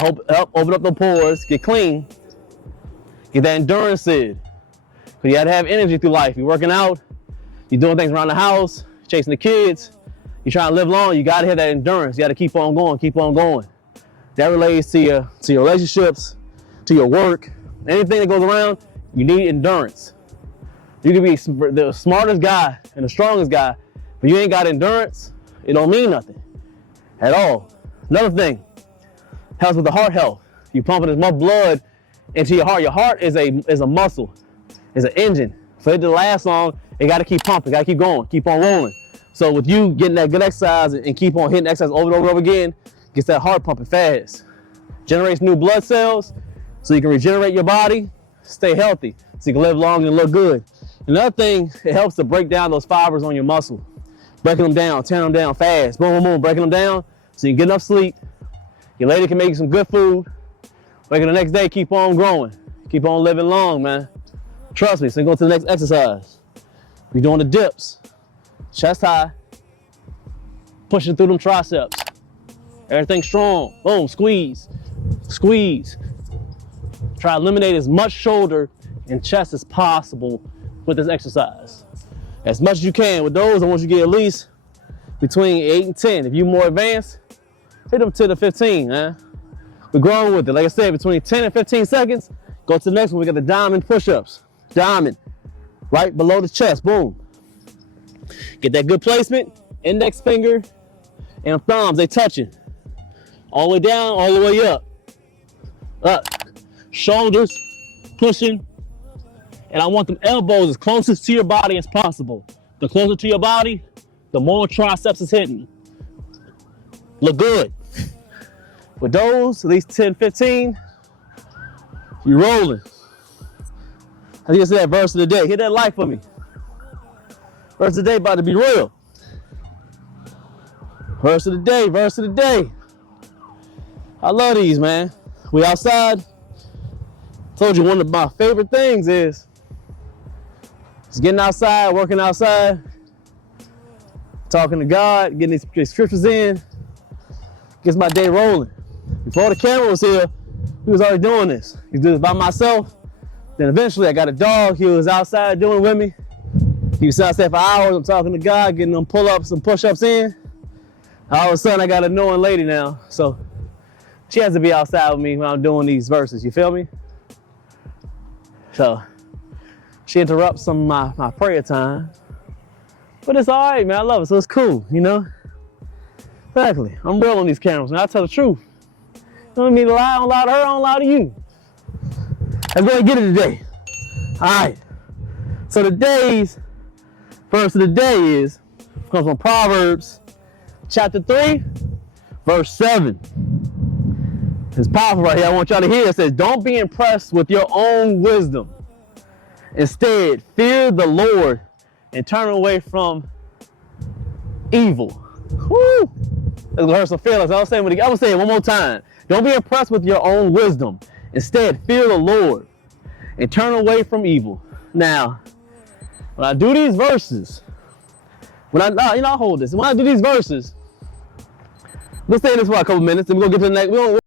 gotta help open up the pores, get clean, get that endurance in. Cause you gotta have energy through life. You're working out, you're doing things around the house, chasing the kids, you're trying to live long, you gotta have that endurance. You gotta keep on going, keep on going. That relates to your relationships, to your work, anything that goes around, you need endurance. You can be the smartest guy and the strongest guy, but you ain't got endurance, it don't mean nothing at all. Another thing, helps with the heart health. You pumping as much blood into your heart. Your heart is a muscle, is an engine. For it to last long, it got to keep pumping, got to keep going, keep on rolling. So with you getting that good exercise and keep on hitting exercise over and over and over again, gets that heart pumping fast. Generates new blood cells so you can regenerate your body, stay healthy, so you can live long and look good. Another thing, it helps to break down those fibers on your muscle. Breaking them down, tearing them down fast, boom, boom, boom, breaking them down so you can get enough sleep. Your lady can make you some good food. Wake up the next day, keep on growing. Keep on living long, man. Trust me, so go to the next exercise. We're doing the dips. Chest high. Pushing through them triceps. Everything strong. Boom, squeeze. Squeeze. Try to eliminate as much shoulder and chest as possible with this exercise. As much as you can. With those, I want you to get at least between 8 and 10. If you're more advanced, hit them to the 15, man. We're growing with it. Like I said, between 10 and 15 seconds, go to the next one. We got the diamond push-ups. Diamond, right below the chest, boom. Get that good placement, index finger and thumbs, they touching. All the way down, all the way up. Up, shoulders, pushing. And I want them elbows as closest to your body as possible. The closer to your body, the more triceps is hitting. Look good. With those, at least 10, 15, you're rolling. I think it's that verse of the day. Hit that like for me. Verse of the day about to be real. Verse of the day, verse of the day. I love these, man. We outside. Told you one of my favorite things is getting outside, working outside, talking to God, getting these scriptures in. Gets my day rolling. Before the camera was here, we was already doing this. He did this by myself. Then eventually I got a dog. He was outside doing it with me. He was outside for hours. I'm talking to God, getting them pull-ups and push-ups in. All of a sudden I got a knowing lady now. So she has to be outside with me when I'm doing these verses. You feel me? So she interrupts some of my prayer time. But it's all right, man. I love it. So it's cool, you know? Exactly. I'm real on these cameras, man. I tell the truth. You don't mean to lie. I don't lie to her. I don't lie to you. Let's go and get it today. All right. So today's verse of the day comes from Proverbs chapter 3, verse 7. It's powerful right here. I want y'all to hear. It says, don't be impressed with your own wisdom. Instead, fear the Lord and turn away from evil. Woo! Let's rehearse some feelings. I was saying it one more time. Don't be impressed with your own wisdom. Instead, fear the Lord and turn away from evil. Now, when I do these verses, I'll hold this. When I do these verses, we'll stay in this for a couple minutes, and we're gonna get to the next.